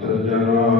to the general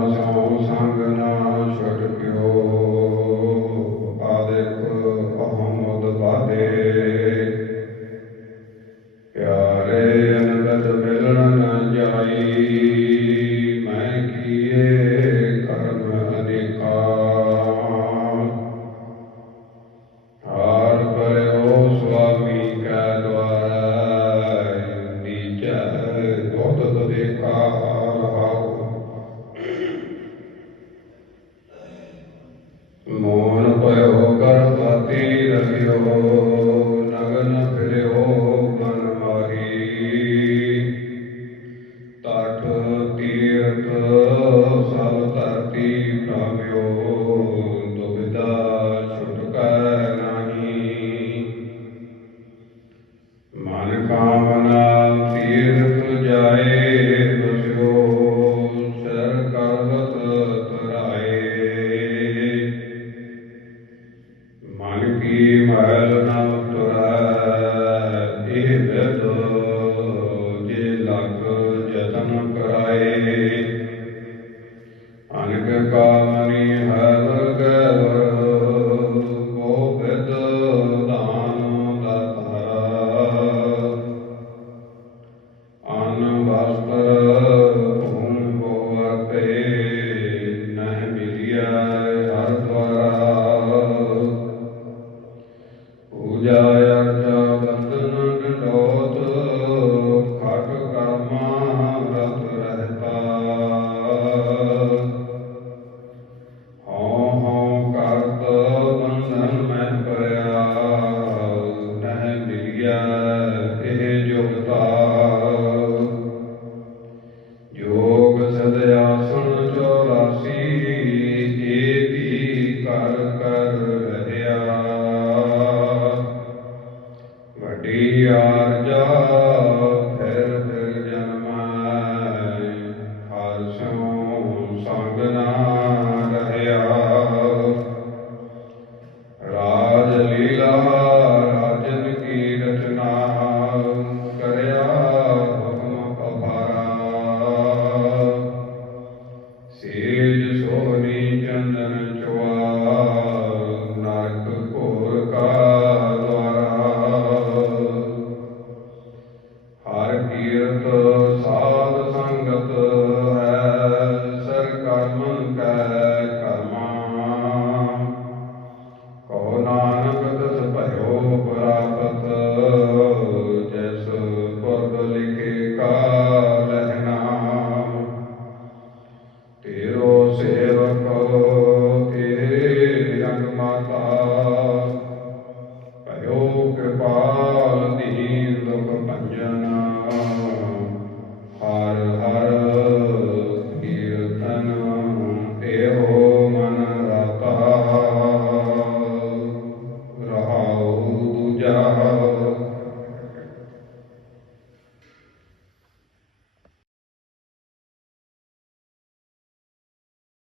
ਕੀ ਮਹਿਲ ਨਾ ਤੁਰੈ ਇਹ with ਜੇ ਲਗ ਜਤਨ ਕਰਾਏ। ਅਨਕ ਕਾਮ